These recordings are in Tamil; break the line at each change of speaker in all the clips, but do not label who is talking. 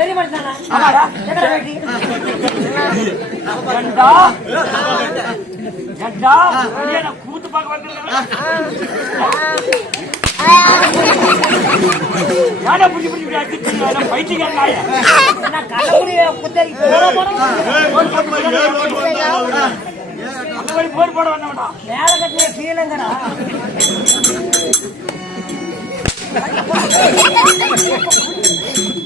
பெரிய மனுஷனா? ஆமாடா. எங்கடா வேட்டி? ஏண்டா? வெளியே நான் கூத்து பார்க்க வந்திருக்கேன். ஏன்டா புடி புடி இப்படி அடிச்சிட்டு? நான் பைத்தியக்கார நாயே. என்ன கள்ளக்குடிய குத்தகை போட போட? போர் போட்டு போட அந்த மாதிரி போர் போட வந்தவன்டா. மேல கட்டின கீழங்கடா ஓ, அந்த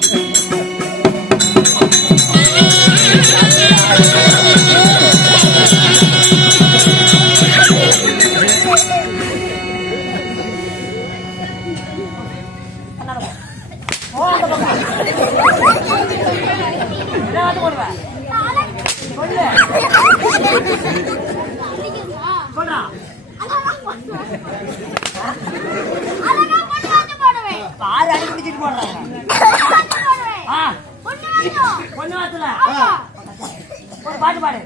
பாரு அடி பிடிச்சிட்டு போடுறாங்க. ஆ, பொண்ணு வாத்துல. ஒரு பாட்டு பாடு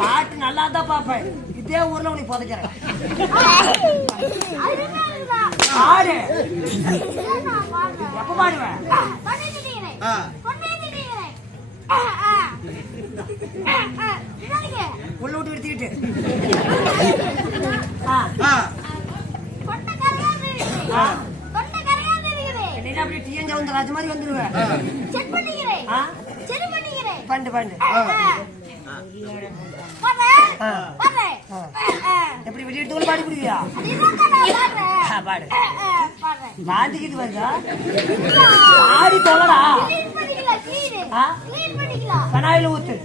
பாட்டு நல்லா தான் பாப்பேன் இதே ஊர்ல உனக்கு புதைக்கிறேன் பாடு எப்ப பாடுவேன் உள்ள விட்டு எடுத்துக்கிட்டு அப்படியே டிஎன் மாதிரி வந்துருவேன்
செக் பண்ணிக்கிறேன் சரி பண்ணிக்கிறேன்
எப்படி விட்டு எடுத்து பாடி பிடிவியா பாடு.
பாடுறேன்
வருதா? பாடி தொலைடா பனாயில ஊத்து.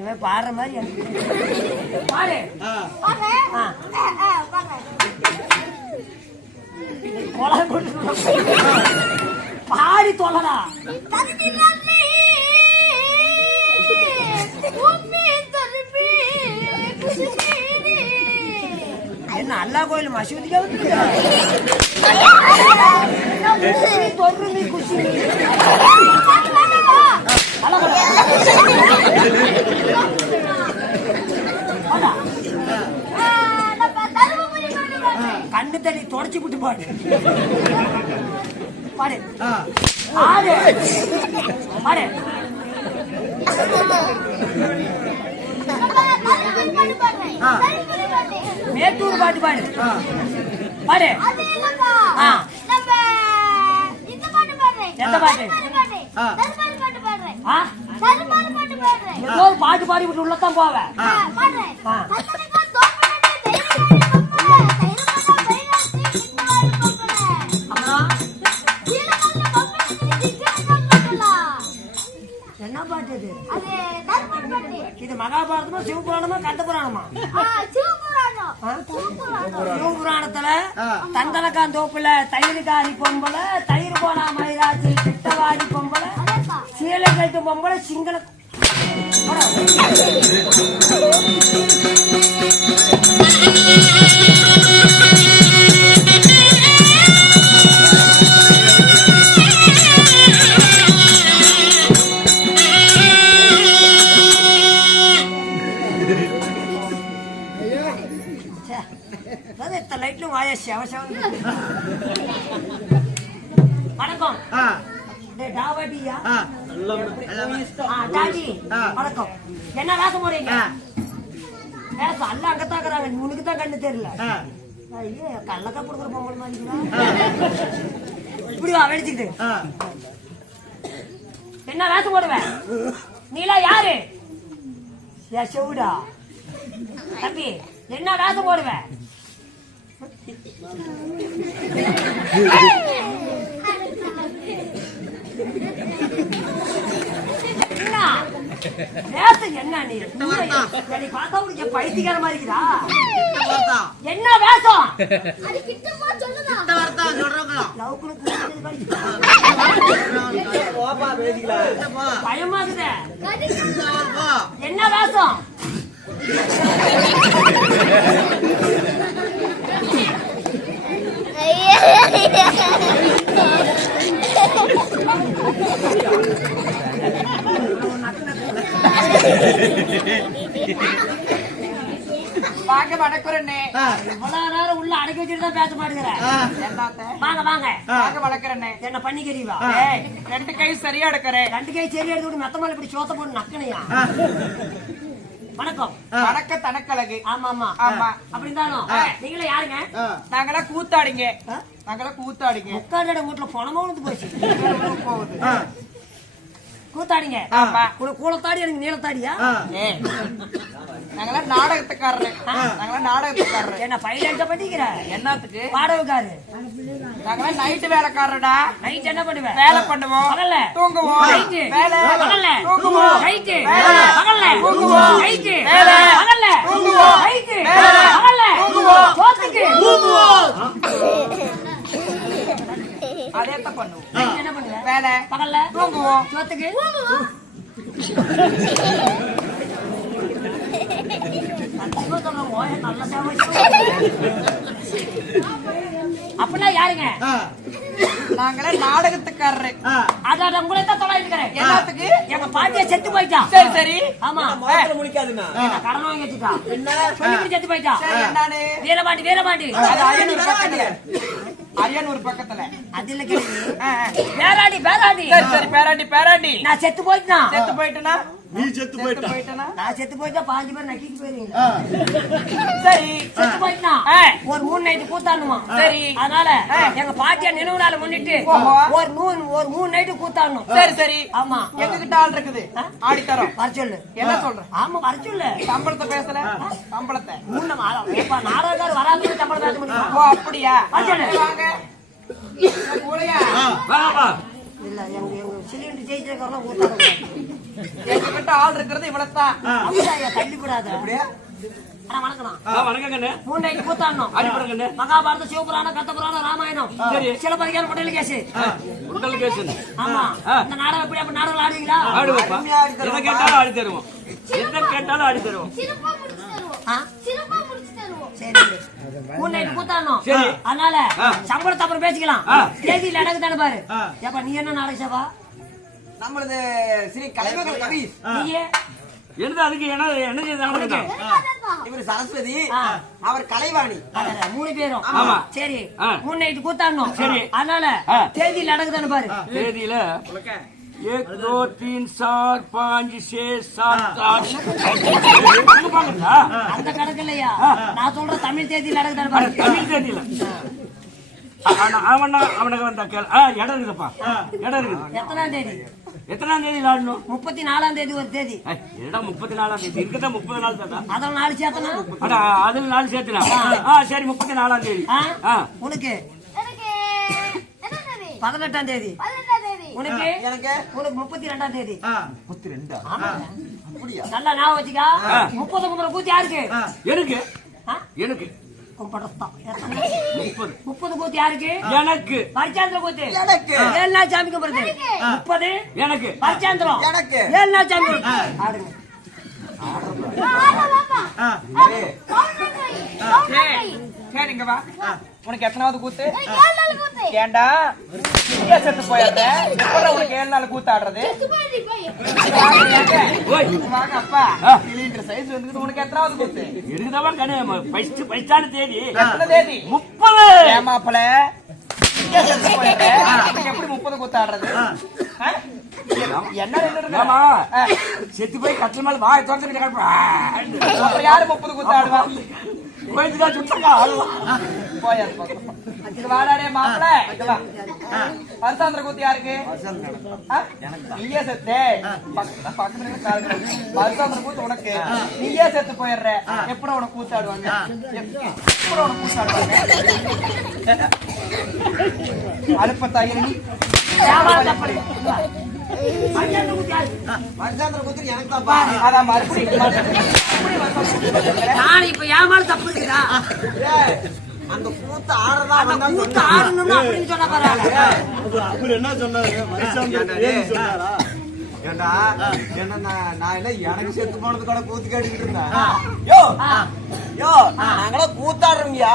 இவன் பாடுற மாதிரி பாடு. கொலை கொண்டு பாடி தொலைடா
தகுதி
என்ன அல்லா கோயில் மசூதிக்கா தொன்று குஷி கண்ணு தண்ணி தொடச்சி விட்டு பாடு. பாடு. பாடு பாடு. மேட்டூர் பாட்டு பாடு. பாடு. எந்த பாட்டு? பாட்டு பாடி விட்டு உள்ளதான் போவேன். என்ன பாட்டு இது? இது மகாபாரதமா சிவபுராணமா கண்டபுராணமா ஆ? சிவபுராணத்துல தந்தனக்கான் தோப்புல தயிர்காரி பொம்பளை தயிர் போனா மயிராச்சி கிட்டவாடி பொம்பளை சீலை கட்டு பொம்பளை சிங்கள வணக்கம்.
ஆ,
டேய், டாவாடியா
ஆ.
ஆ, டாடி
ஆ.
வணக்கம். என்ன வேஷம் போறீங்க? வேஷம் அல்ல அங்கத்தான் இருக்கிறாங்க. உனக்கு தான் கண்ணு தெரியல. கள்ளக்கா கொடுக்குற பொங்கல் மாதிரிங்களா இப்படி வா வெடிச்சுக்கிட்டு. என்ன வேஷம் போடுவேன் நீலா யாரு? யசோடா தம்பி என்ன வேஷம் போடுவேன் என்ன? வேஷம் என்ன நீ என்னை பார்த்தா உனக்கு பைத்தியக்கார மாதிரி இருக்குதா. என்ன வேஷம்?
அது கிட்டமா சொல்லுதா
கிட்ட வார்த்தா சொல்றாங்களா?
லவ்க்குளுக்கு
கிட்ட போ.
பயமா இருக்குதே
கடிக்கு
கிட்ட வா, போ.
என்ன வேஷம்
வாங்க வணக்கறனே
ஆ,
இவ்வளவு நேரம் உள்ள அடக்கி வச்சுட்டு தான் பேச மாட்டேங்கிறேன் வாங்க வாங்க.
வாங்க வணக்கறனே
என்ன பண்ணிக்கிறீங்களா
ஏய் ரெண்டு கை சரியா எடுக்கறே
ரெண்டு கை சரி எடுத்து விட்டு மெத்த மேல இப்படி சோத்த போட்டு நக்கணையா. வணக்கம்.
வணக்க தனக்கழகு.
ஆமா ஆமா.
ஆமா.
அப்படி இருந்தாலும் நீங்களே யாருங்க.
நாங்களாம் கூத்தாடிங்க? நாங்களாம் கூத்தாடிங்க.
உட்கார்ந்த வீட்டுல பணமா வந்து போச்சு.
போகுது.
கூத்தாடிங்க. உனக்கு கூலத்தாடி எனக்கு நீளத்தாடியா
நாங்களாம் நாடகத்துக்காரரு. நாங்களாம் நாடகத்துக்காரரு.
என்ன பைலன்ஸ பண்ணிக்கிற?
என்னத்துக்கு?
பாடவுக்காரு
நாங்களாம் நைட்டு வேலைக்காரடா
நைட் என்ன பண்ணுவேன்?
வேலை பண்ணுவோம்.
பகல்ல.
தூங்குவோம்.
நைட்டு
வேலை.
பகல்ல.
தூங்குவோம்.
நைட்டு
வேலை.
பகல்ல.
தூங்குவோம்.
நைட்டு
வேலை.
பகல்ல.
தூங்குவோம்.
நைட்டு
வேலை.
பகல்ல.
தூங்குவோம்.
சோத்துக்கு
அதே தான் பண்ணுவோம்
என்ன
வேலை?
பகல்ல?
தூங்குவோம்.
சோத்துக்கு? அப்படின்னா யாருங்க?
ஆ,
நாங்களாம் நாடகத்துக்காரரு.
அதான் உங்களை தான் தொலை இருக்கிறேன்.
என்னத்துக்கு?
எங்க பாட்டிய செத்து போயிட்டான்
சரி சரி.
ஆமா. என்ன கடன் வாங்கி வச்சுட்டான் சொல்லி செத்து போயிட்டான் வீரபாண்டி வீரபாண்டி.
அரியனூர் பக்கத்துல.
அது இல்ல
ஆ.
பேராண்டி பேராண்டி
சரி சரி பேராண்டி பேராண்டி
நான் செத்து போயிட்டான்?
செத்து போயிட்டனா?
நீ செத்து போயிட்ட.
நான் செத்து போயிட்டா பாஞ்சு பேர் நக்கிட்டு போயிருவீங்க.
சரி
செத்து போயிட்டான்
ஆ.
ஒரு மூணு நைட்டு கூத்தாடணுமா?
சரி.
அதனால. எங்க பாட்டியா நினைவு நாள் முன்னிட்டு. ஒரு மூணு ஒரு மூணு நைட்டு கூத்தாடணும்.
சரி சரி.
ஆமா.
எங்க கிட்ட ஆள் இருக்குது? ஆடி தரோம்
வர சொல்லு.
என்ன சொல்ற?
ஆமா வர சொல்லு.
சம்பளத்தை பேசல? சம்பளத்தை.
மூணு மாதம் ஏப்பா நாடகக்காரர் வராது சம்பளம் பேச முடியுமா?
ஓ அப்படியா?
வர சொல்லு.
வாங்க.
இல்ல எங்க எங்க சிலிண்டர் ஜெயிச்சிருக்கிறோம் ஊத்தாட
எங்க கிட்ட ஆள் இருக்கிறது இவ்வளவுதான்
அப்படியா? தள்ளி கூடாது
அடிப்படுங்கண்ணே
மகாபாரத சிவபுராணம் கத்தபுராணம் ராமாயணம். சிலப்பதிகாரம் பட்டேல் கேசு
உங்கள் கேசு
ஆமா. இந்த நாடகம் எப்படி அப்ப நாடகம் ஆடுவீங்களா?
எதை கேட்டாலும் ஆடி தருவோம். எதை கேட்டாலும் ஆடி தருவோம்.
சிறப்பா முடிச்சு தருவோம்.
ஆ?
சிறப்பா முடிச்சு தருவோம்.
சரி மூணு நைட்டு கூத்தாடணும்
சரி.
அதனால. சம்பளத்தை அப்புறம் பேசிக்கலாம். தேதியில் எனக்கு தானே பாரு. ஏப்பா நீ என்ன நாடக சேவா
நம்மளது ஸ்ரீ கலைமகள் கவி
நீயே
என்னது அதுக்கு என்ன என்ன செய்தாலும்
இவர் சரஸ்வதி
ஆ.
அவர் கலைவாணி
அடடா, மூணு பேரும்
ஆமா.
சரி
ஆ.
மூணு நைட்டு கூத்தாடணும்
சரி.
அதனால
ஆ.
தேதியில் எனக்கு தானே பாரு
தேதியில एक दो तीन चार पाँच छह सात आठ கணக்கு பாக்குறதா?
அந்த கணக்கு இல்லையா நான் சொல்ற தமிழ் தேதியில் எனக்கு தானே
அட,
பாரு
தமிழ் தேதியில அவன அவனா அவனுக்கு வந்தா கேள் ஆ இடம் இருக்குதுப்பா இடம் இருக்குது
எத்தனாம் தேதி
எத்தனாம் தேதி ஆடணும்
முப்பத்தி நாலாம் தேதி ஒரு தேதி.
என்னடா முப்பத்தி நாலாம் தேதி? இருக்குதா முப்பது நாள் தாத்தா
அதில் நாலு சேர்த்தனா?
அட அதுல நாள் சேர்த்துலாம் ஆ. சரி முப்பத்தி நாலாம் தேதி.
ஆ?
ஆ.
எனக்கு
உனக்கு
என்ன தேதி?
பதினெட்டாம் தேதி. உனக்கு?
எனக்கு?
உனக்கு முப்பத்தி ரெண்டாம் தேதி.
ஆ,
முப்பத்தி ரெண்டா?
நல்லா ஞாபகம் வச்சுக்கா. முப்பது கும்பல கூத்து யாருக்கு.
எனக்கு? எனக்கு? முப்பது.
முப்பது கூத்து யாருக்கு?
எனக்கு.
பரிச்சாந்திர கூத்து.
எனக்கு.
ஏழு நாள் சாமி கும்பிடுறது முப்பது.
எனக்கு.
பரிச்சாந்திரம்.
எனக்கு.
ஏழு நாள் சாமி. ஆடுங்க
ஆமா பாப்பா
ஆ.
கவுண்டர் கை கவுண்டர் கை
சரி இங்க வா. உனக்கு எத்தனாவது கூத்து?
ஏழு நாள் கூத்து.
ஏண்டா? இங்கே செத்து போயிடுற எப்படா உனக்கு ஏழு நாள்
ஓய்
வாங்க அப்பா. சிலிண்டர் சைஸ் வந்துட்டு உனக்கு எத்தனாவது கூத்து?
இருக்குதவன் கண்ணு ஃபர்ஸ்ட் ஃபர்ஸ்டான தேதி.
எத்தனை தேதி?
முப்பது.
ஏமாப்பல எப்படி முப்பது கூத்தாடுறது ஆ? என்ன.
செத்து போய் கட்டில மேல வாய்
அப்புறம் யாரு முப்பது கூத்தாடுவா
கோயிலுக்கு தான் சுத்தங்க ஆளுவா
போய் அது பக்கம் போ. இது வாடாடே மாப்பிள கூத்து யாருக்கு? நீயே செத்து. கூத்து உனக்கு. நீயே செத்து போயிடுற. எப்படி உனக்கு கூத்தாடுவாங்க எப்படி உனக்கு கூத்தாடுவாங்க அனுப்ப தயிர் நீ.
மச்சாந்திர குத்து எனக்கு தான்ப்பா
அதான் மறுபடியும். மறுபடியும் வருஷாந்திர கூத்து வச்சிருக்கிற.
நான் இப்ப ஏன் மேல தப்பு இருக்குதா
அந்த கூத்து ஆடுறதா வந்தான்னு
கூத்து. ஆடணும்னு அப்படின்னு சொன்ன பரவாயில்ல.
அவர் என்ன சொன்னாரு?
டேய், ஏண்டா என்ன நான் என்ன எனக்கு செத்து போனது கூட கூத்து கேட்டுக்கிட்டு இருந்தேன்? யோ யோ நாங்களாம் கூத்தாடுறோம்யா